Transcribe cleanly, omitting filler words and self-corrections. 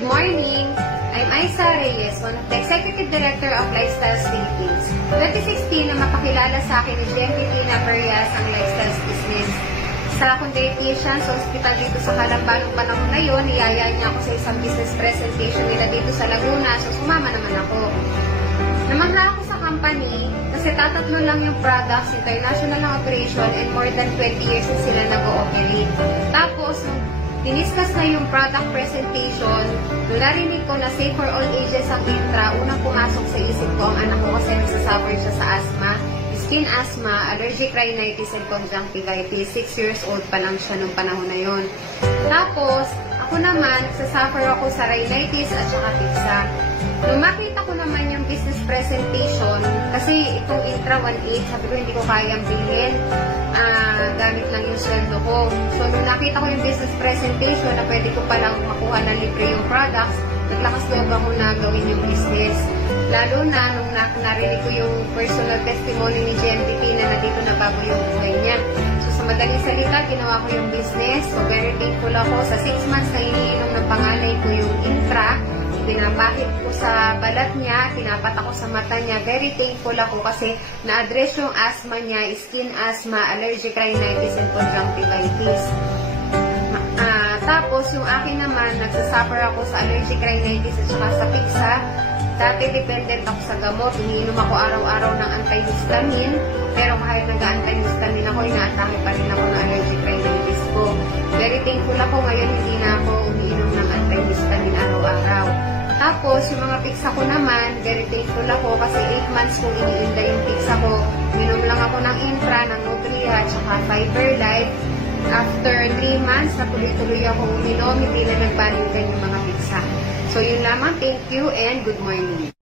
Good morning! I'm Aisa Reyes, one of the Executive Director of Lifestyles Philippines. 2016 na mapakilala sa akin ni JMPT na Perias ang Lifestyles business. Sa akong dietitian sa hospital dito sa Calamba noong panahon na yun, niyaya niya ako sa isang business presentation nila dito sa Laguna, so sumama naman ako. Namangha ako sa company kasi tatatlo lang yung products, international na operation, and more than 20 years na sila nag-ooperate. Tapos, nung diniscuss na yung product presentation, nung narinig ko na safe for all ages ang Intra, unang pumasok sa isip ko ang anak ko kasi nagsasuffer siya sa asthma, skin asthma, allergic rhinitis, and conjunctivitis. 6 years old pa lang siya nung panahon na yon. Tapos, ako naman, nagsasuffer ako sa rhinitis at saka pigsa. Nung makita ko naman yung business presentation, kasi itong Intra 1.8, sabi ko hindi ko kayang bilhin, gamit lang yung sweldo ko. So, nung nakita ko yung business presentation na pwede ko palang makuha ng libre yung products, naglakas loob ako na gawin yung business. Lalo na nung narinig ko yung personal testimony ni JMPT na nandito na bago yung buhay niya. So, sa madaling salita, ginawa ko yung business. So, very thankful ako. Sa 6 months na iniinom ng panganay ko yung Intra, pinapahit ko sa balat niya, tinapat ako sa mata niya. Very thankful ako kasi na-address yung asthma niya, skin asthma, allergic rhinitis, and conjunctivitis. Tapos, yung akin naman, nagsasuffer ako sa allergic rhinitis at saka sa pigsa. Dati dependent ako sa gamot. Iniinom ako araw-araw ng antihistamine. Pero kahit nag-antihistamine ako, inaatake pa rin ako ng allergic rhinitis ko. Very thankful ako. Ngayon, hindi na ako umiinom ng antihistamine araw-araw. Tapos, yung mga pigsa ko naman, very thankful ako kasi 8 months kong iniinda yung pigsa ko. Minom lang ako ng Intra, ng Nutria, at saka Fiber Life. After 3 months, natuloy-tuloy ako uminom, hindi na nagbalingan yung mga pigsa. So, yun lamang. Thank you and good morning.